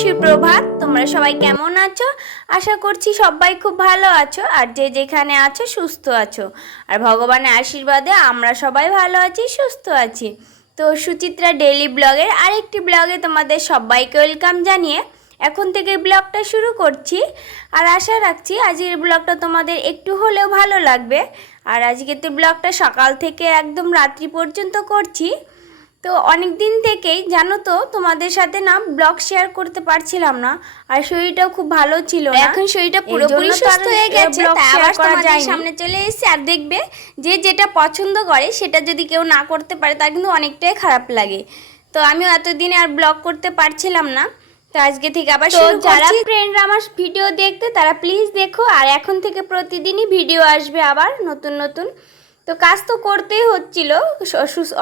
সুপ্রভাত, তোমরা সবাই কেমন আছো? আশা করছি সবাই খুব ভালো আছো আর যে যেখানে আছো সুস্থ আছো। আর ভগবানের আশীর্বাদে আমরা সবাই ভালো আছি, সুস্থ আছি। তো সুচিত্রা ডেইলি ব্লগের আরেকটি ব্লগে তোমাদের সবাইকে ওয়েলকাম জানিয়ে এখন থেকে ব্লগটা শুরু করছি। আর আশা রাখছি আজকের ব্লগটা তোমাদের একটু হলেও ভালো লাগবে। আর আজকে তো ব্লগটা সকাল থেকে একদম রাত্রি পর্যন্ত করছি। তো অনেক দিন থেকেই জানো তো তোমাদের সাথে না ব্লগ শেয়ার করতে পারছিলাম না আর শরীরটাও খুব ভালো ছিল এখন শরীরটা পুরোপুরি সুস্থ হয়ে গেছে তাই আবার তোমাদের সামনে চলে এসেছে আর দেখবে যে যেটা পছন্দ করে সেটা যদি কেউ না করতে পারে তার কিন্তু অনেকটাই খারাপ লাগে। তো আমিও এতদিনে আর ব্লগ করতে পারছিলাম না তো আজকে থেকে আবার শুরু যারা ফ্রেন্ডরা আমার ভিডিও দেখতে তারা প্লিজ দেখো আর এখন থেকে প্রতিদিনই ভিডিও আসবে আবার নতুন নতুন। তো কাজ তো করতেই হচ্ছিল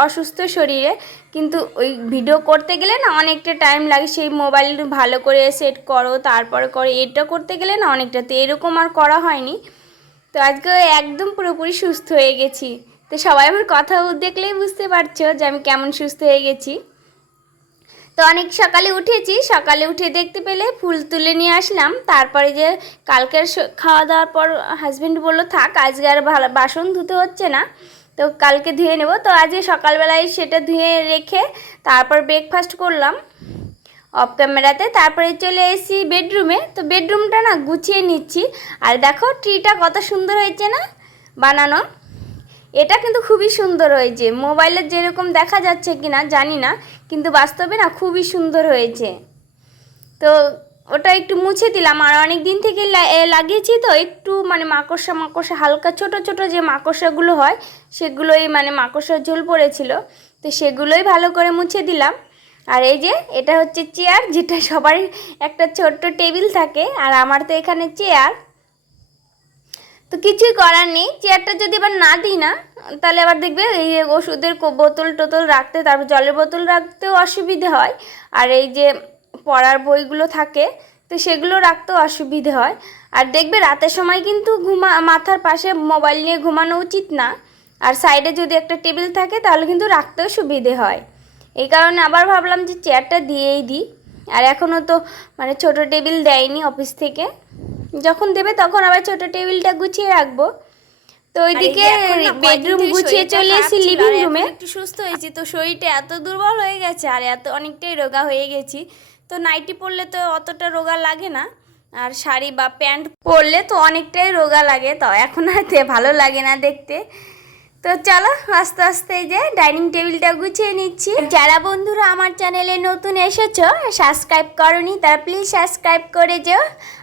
অসুস্থ শরীরে। কিন্তু ওই ভিডিও করতে গেলে না অনেকটা টাইম লাগে, সেই মোবাইল ভালো করে সেট করো, তারপর করো, এটা করতে গেলে না অনেকটা, তো এরকম আর করা হয়নি। তো আজকে একদম পুরোপুরি সুস্থ হয়ে গেছি। তো সবাই আমার কথা দেখলেই বুঝতে পারছ যে আমি কেমন সুস্থ হয়ে গেছি। তো অনেক সকালে উঠেছি। সকালে উঠে দেখতে পেলে ফুল তুলে নিয়ে আসলাম। তারপরে যে কালকের খাওয়া দাওয়ার পর হাজব্যান্ড বলল, থাক, আজকে আর বাসন ধুতে হচ্ছে না। তো কালকে ধুয়ে নেব। তো আজকে সকালবেলায় সেটা ধুয়ে রেখে তারপর ব্রেকফাস্ট করলাম অফ ক্যামেরাতে তারপরে চলে এসেছি বেডরুমে তো বেডরুমটা না গুছিয়ে নিচ্ছি। আর দেখো ট্রিটা কত সুন্দর হয়েছে না বানানো। এটা কিন্তু খুবই সুন্দর হয়েছে। মোবাইলে যেরকম দেখা যাচ্ছে কি না জানি না। কিন্তু বাস্তবে না খুবই সুন্দর হয়েছে। তো ওটা একটু মুছে দিলাম। আর অনেক দিন থেকে লাগিয়েছি তো একটু মানে মাকড়সা মাকড়সা, হালকা ছোট ছোট যে মাকড়সাগুলো হয়, সেগুলোই মানে মাকড়সার ঝোল পড়েছিল। তো সেগুলোই ভালো করে মুছে দিলাম। আর এই যে এটা হচ্ছে চেয়ার যেটা সবার একটা ছোট্ট টেবিল থাকে। আর আমার তো এখানে চেয়ার তো কিছুই করার নেই। চেয়ারটা যদি আবার না দিই না, তাহলে আবার দেখবে এই ওষুধের বোতল টোতল রাখতে, তারপর জলের বোতল রাখতেও অসুবিধে হয়। আর এই যে পড়ার বইগুলো থাকে, তো সেগুলো রাখতেও অসুবিধে হয়। আর দেখবে রাতের সময় কিন্তু ঘুমা, মাথার পাশে মোবাইল নিয়ে ঘুমানো উচিত না। আর সাইডে যদি একটা টেবিল থাকে, তাহলে কিন্তু রাখতেও সুবিধে হয়। এই কারণে আবার ভাবলাম যে চেয়ারটা দিয়েই দিই। আর এখনও তো মানে ছোট টেবিল দেয়নি অফিস থেকে। যখন দেবে তখন আবার ছোট টেবিলটা গুছিয়ে রাখব। তো ওইদিকে বেডরুম গুছিয়ে চলে এসেছি লিভিং রুমে একটু সুস্থ হয়েছি তো শরীরটা এত দুর্বল হয়ে গেছে আর এত অনেকটাই রোগা হয়ে গেছি। তো নাইটি পরলে তো অতটা রোগা লাগে না আর শাড়ি বা প্যান্ট পরলে তো অনেকটাই রোগা লাগে তো এখন আর ভালো লাগে না দেখতে। তো চলো আস্তে আস্তে যে ডাইনিং টেবিলটা গুছিয়ে নিচ্ছি। যারা বন্ধুরা আমার চ্যানেলে নতুন এসেছ, সাবস্ক্রাইব করনি, তারা প্লিজ সাবস্ক্রাইব করে যেও।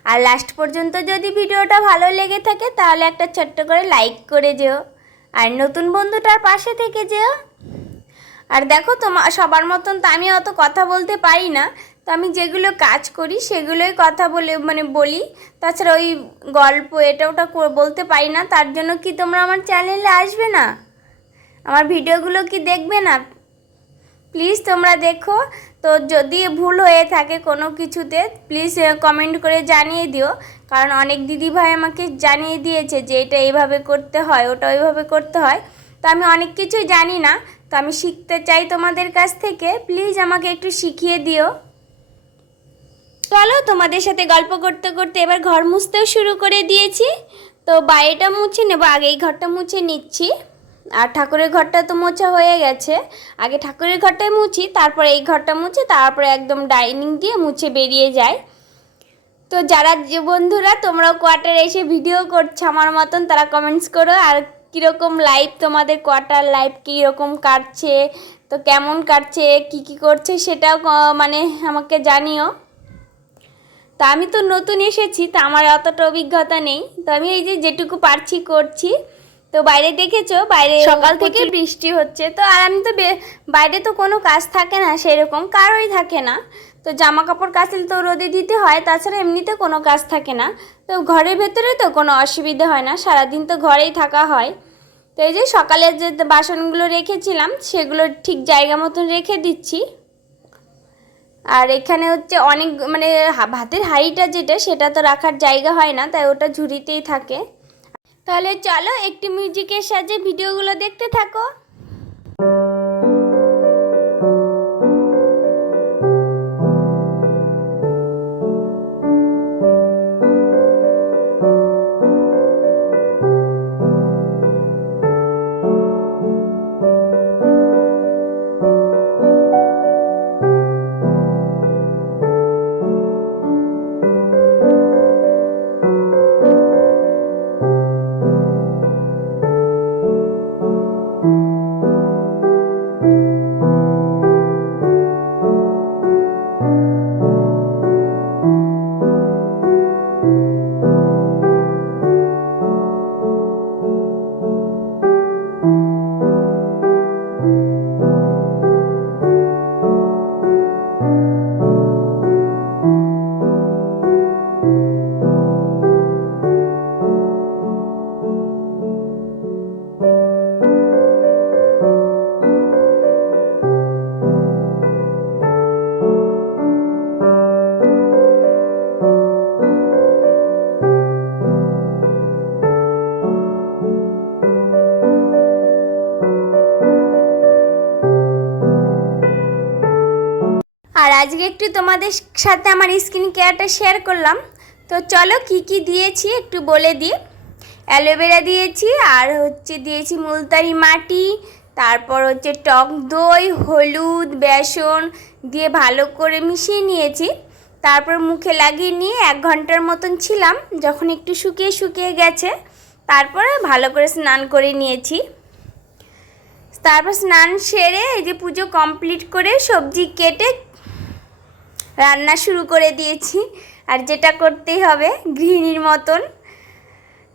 আর লাস্ট পর্যন্ত যদি ভিডিওটা ভালো লেগে থাকে, তাহলে একটা ছোট্ট করে লাইক করে যেও। আর নতুন বন্ধুটার পাশে থেকে যেও। আর দেখো তোমার সবার মতন তো আমি অত কথা বলতে পারি না। তো আমি যেগুলো কাজ করি সেগুলোই কথা বলে মানে বলি। তাছাড়া ওই গল্প, এটা ওটা বলতে পারি না। তার জন্য কি তোমরা আমার চ্যানেলে আসবে না? আমার ভিডিওগুলো কি দেখবে না? প্লিজ তোমরা দেখো। তো যদি ভুল হয়ে থাকে কোনো কিছুতে প্লিজ কমেন্ট করে জানিয়ে দিও। কারণ অনেক দিদিভাই আমাকে জানিয়ে দিয়েছে যে এটা এইভাবে করতে হয়, ওটা ওইভাবে করতে হয়। তো আমি অনেক কিছুই জানি না। তো আমি শিখতে চাই তোমাদের কাছ থেকে। প্লিজ আমাকে একটু শিখিয়ে দিও। চলো তোমাদের সাথে গল্প করতে করতে এবার ঘর মুছতেও শুরু করে দিয়েছি। তো বাইরেটা মুছে নেব, আগে এই ঘরটা মুছে নিচ্ছি। আর ঠাকুরের ঘরটা তো মোছা হয়ে গেছে। আগে ঠাকুরের ঘরটাই মুছি, তারপরে এই ঘরটা মুছে, তারপরে একদম ডাইনিং দিয়ে মুছে বেরিয়ে যায় তো যারা যে বন্ধুরা, তোমরাও কোয়ার্টারে এসে ভিডিও করছ আমার মতন, তারা কমেন্টস করো, আর কীরকম লাইভ তোমাদের কোয়ার্টার লাইফ কীরকম কাটছে, তো কেমন কাটছে, কি কি করছে, সেটাও মানে আমাকে জানিও। তা আমি তো নতুন এসেছি তা আমার অতটা অভিজ্ঞতা নেই। তো আমি এই যে যেটুকু পারছি করছি। তো বাইরে দেখেছ? বাইরে সকাল থেকে বৃষ্টি হচ্ছে। তো আর আমি তো বে- বাইরে তো কোনো কাজ থাকে না সেরকম কারোই থাকে না। তো জামা কাপড় কাচলে তো রোদে দিতে হয় তাছাড়া এমনিতে কোনো কাজ থাকে না। তো ঘরের ভেতরে তো কোনো অসুবিধে হয় না সারাদিন তো ঘরেই থাকা হয়। তো এই যে সকালে যে বাসনগুলো রেখেছিলাম সেগুলো ঠিক জায়গা মতন রেখে দিচ্ছি। আর এখানে হচ্ছে অনেক মানে ভাতের হাঁড়িটা যেটা, সেটা তো রাখার জায়গা হয় না, তাই ওটা ঝুড়িতেই থাকে। তাহলে চলো একটি মিউজিকের সাহায্যে ভিডিওগুলো দেখতে থাকো। আজকে একটু তোমাদের সাথে আমার স্কিন কেয়ারটা শেয়ার করলাম। তো চলো কি কি দিয়েছি একটু বলে দিই। অ্যালোভেরা দিয়েছি, আর হচ্ছে দিয়েছি মুলতারি মাটি, তারপর হচ্ছে টক দই, হলুদ, বেসন দিয়ে ভালো করে মিশিয়ে নিয়েছি। তারপর মুখে লাগিয়ে নিয়ে এক ঘণ্টার মতন ছিলাম, যখন একটু শুকিয়ে শুকিয়ে গেছে। তারপরে ভালো করে স্নান করে নিয়েছি। তারপর স্নান সেরে এই যে পুজো কমপ্লিট করে সবজি কেটে রান্না শুরু করে দিয়েছি। আর যেটা করতেই হবে গৃহিণীর মতন।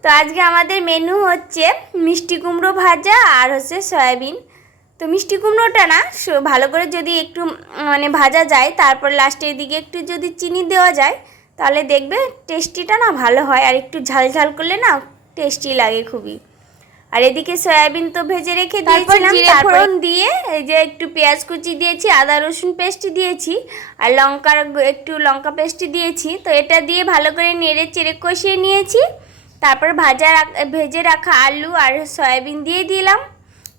তো আজকে আমাদের মেনু হচ্ছে মিষ্টি কুমড়ো ভাজা আর হচ্ছে সয়াবিন। তো মিষ্টি কুমড়োটা না ভালো করে যদি একটু মানে ভাজা যায়, তারপর লাস্টের দিকে একটু যদি চিনি দেওয়া যায়, তাহলে দেখবে টেস্টিটা না ভালো হয়। আর একটু ঝাল ঝাল করলে না টেস্টি লাগে খুবই। আর এদিকে সয়াবিন তো ভেজে রেখে তারপর দিয়েছিলাম, জিরে ফোড়ন দিয়ে এই যে একটু পেঁয়াজ কুচি দিয়েছি আদা রসুন পেস্ট দিয়েছি আর লঙ্কার একটু লঙ্কা পেস্ট দিয়েছি। তো এটা দিয়ে ভালো করে নেড়ে চেড়ে কষিয়ে নিয়েছি। তারপর ভাজা ভেজে রাখা আলু আর সয়াবিন দিয়ে দিলাম।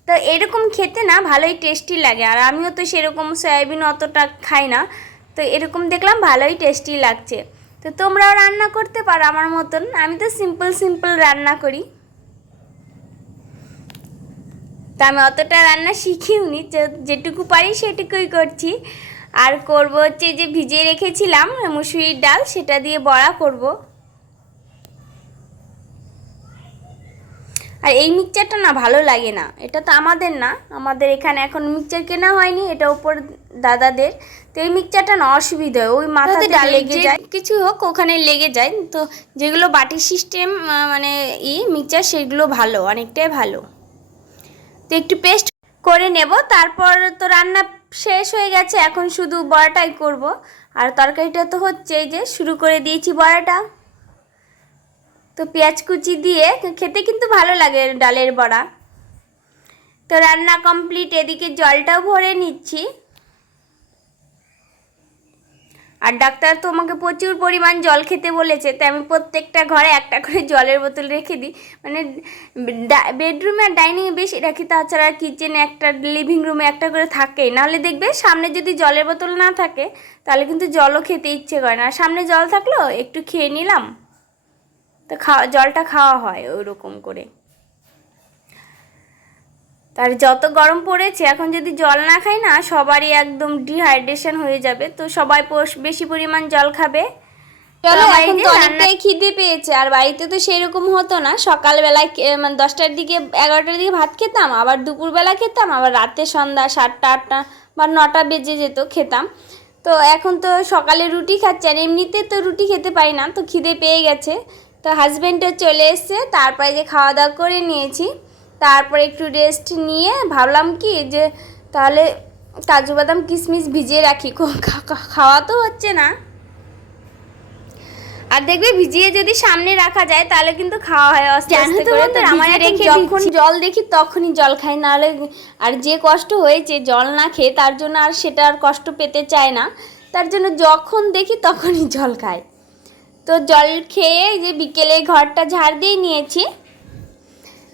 তো এরকম খেতে না ভালোই টেস্টি লাগে আর আমিও তো সেরকম সয়াবিন অতটা খাই না। তো এরকম দেখলাম ভালোই টেস্টি লাগছে। তো তোমরাও রান্না করতে পারো আমার মতন। আমি তো সিম্পল সিম্পল রান্না করি। তা আমি অতটা রান্না শিখিওনি যে- যেটুকু পারি সেটুকুই করছি। আর করব হচ্ছে যে ভিজিয়ে রেখেছিলাম মুসুরির ডাল সেটা দিয়ে বড়া করব। আর এই মিক্সচারটা না ভালো লাগে না এটা তো আমাদের না। আমাদের এখানে এখন মিক্সচার কেনা হয়নি এটা উপর দাদাদের। তো এই মিক্সচারটা না অসুবিধা হয় ওই মাথাতে লেগে যায়। কিছু হোক ওখানে লেগে যায়। তো যেগুলো বাটি সিস্টেম মানে ই মিক্সচার সেগুলো ভালো অনেকটাই ভালো। তো একটু পেস্ট করে নেব। তারপর তো রান্না শেষ হয়ে গেছে, এখন শুধু বড়াটাই করব। আর তরকারিটা তো হচ্ছে যে, শুরু করে দিয়েছি বড়াটা। তো পেঁয়াজ কুচি দিয়ে খেতে কিন্তু ভালো লাগে ডালের বড়া। তো রান্না কমপ্লিট এদিকে জলটাও ভরে নিচ্ছি। আর ডাক্তার তো আমাকে প্রচুর পরিমাণ জল খেতে বলেছে, তাই আমি প্রত্যেকটা ঘরে একটা করে জলের বোতল রেখে দিই। মানে বেডরুমে আর ডাইনিংয়ে বেশি রাখি, তাছাড়া কিচেনে একটা, লিভিং রুমে একটা করে থাকেই। নাহলে দেখবে সামনে যদি জলের বোতল না থাকে, তাহলে কিন্তু জলও খেতে ইচ্ছে করে না। আর সামনে জল থাকল, একটু খেয়ে নিলাম। তো খাওয়া, জলটা খাওয়া হয় ওরকম করে। তার যত গরম পড়েছে এখন যদি জল না খাই না সবারই একদম ডিহাইড্রেশন হয়ে যাবে। তো সবাই বেশি পরিমাণ জল খাবে। চলো এখন তো অনেকটাই খিদে পেয়েছে। আর বাড়িতে তো সেরকম হতো না। সকালবেলায় মানে দশটার দিকে এগারোটার দিকে ভাত খেতাম আবার দুপুরবেলা খেতাম আবার রাতে সন্ধ্যা সাতটা আটটা বা নটা বেজে যেত খেতাম। তো এখন তো সকালে রুটি খাচ্ছে আর এমনিতে তো রুটি খেতে পারি না তো খিদে পেয়ে গেছে। তো হাজব্যান্ডও চলে এসছে তারপরে যে খাওয়া দাওয়া করে নিয়েছি। তারপরে একটু রেস্ট নিয়ে ভাবলাম কি যে তাহলে কাজু বাদাম কিশমিশ ভিজিয়ে রাখি। খাওয়া তো হচ্ছে না। আর দেখবে ভিজিয়ে যদি সামনে রাখা যায় তাহলে কিন্তু খাওয়া হয় জানো তো আমার রেখে যখন জল দেখি তখনই জল খাই নাহলে আর যে কষ্ট হয়েছে জল না খেয়ে তার জন্য আর সেটা আর কষ্ট পেতে চায় না। তার জন্য যখন দেখি তখনই জল খাই। তো জল খেয়ে যে বিকেলে ঘরটা ঝাড় দিয়ে নিয়েছি।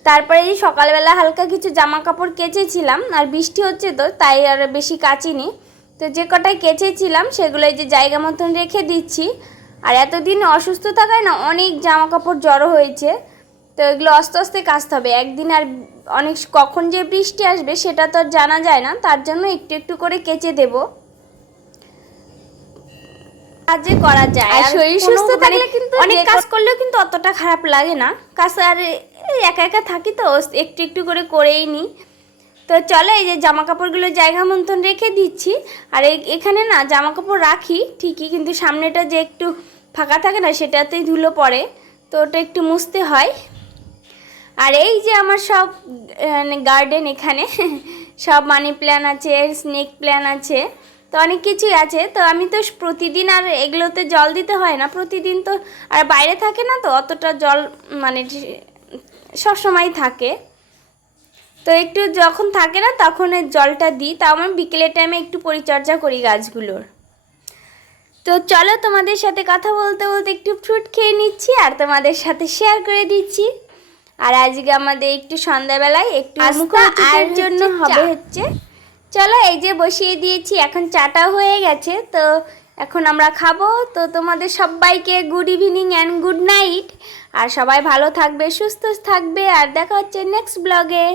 তারপরে এই সকালবেলা হালকা কিছু জামা কাপড় কেচেছিলাম আর বৃষ্টি হচ্ছে তো তাই আর বেশি কাচিনি। তো যে কটাই কেচেছিলাম সেগুলো এই যে জায়গা মতন রেখে দিচ্ছি। আর এতদিন অসুস্থ থাকায় না অনেক জামা কাপড় জড়ো হয়েছে। তো এগুলো আস্তে আস্তে কাচতে হবে। একদিন আর অনেক কখন যে বৃষ্টি আসবে সেটা তো আর জানা যায় না। তার জন্য একটু একটু করে কেচে দেবো। কাজে করা যায় আর শরীর সুস্থ মানে থাকলে কিন্তু অনেক কাজ করলেও কিন্তু অতটা খারাপ লাগে না। কাজ আর একা একা থাকি তো, একটু একটু করে করেই নিই। তো চলো এই যে জামা কাপড়গুলো জায়গা মতন রেখে দিচ্ছি। আর এখানে না জামা কাপড় রাখি ঠিকই, কিন্তু সামনেটা যে একটু ফাঁকা থাকে না সেটাতেই ধুলো পড়ে, তো ওটা একটু মুছতে হয়। আর এই যে আমার সব গার্ডেন এখানে, সব মানি প্ল্যান আছে, স্নেক প্ল্যান আছে, তো অনেক কিছুই আছে। তো আমি তো প্রতিদিন আর এগুলোতে জল দিতে হয় না, প্রতিদিন তো আর বাইরে থাকে না তো, অতটা জল মানে সব সময় থাকে। তো একটু যখন থাকে না তখন জলটা দিই। তাও আমি বিকেলের টাইমে একটু পরিচর্যা করি গাছগুলোর। তো চলো তোমাদের সাথে কথা বলতে বলতে একটু ফ্রুট খেয়ে নিচ্ছি আর তোমাদের সাথে শেয়ার করে দিচ্ছি। আর আজকে আমাদের একটু সন্ধ্যাবেলায় একটু আর জন্য হবে হচ্ছে। চলো এই যে বসিয়ে দিয়েছি এখন চাটা হয়ে গেছে। তো এখন আমরা খাব। তো তোমাদের সবাইকে good evening and good night আর সবাই ভালো থাকবে, সুস্থ থাকবে। আর দেখা হচ্ছে নেক্সট ব্লগে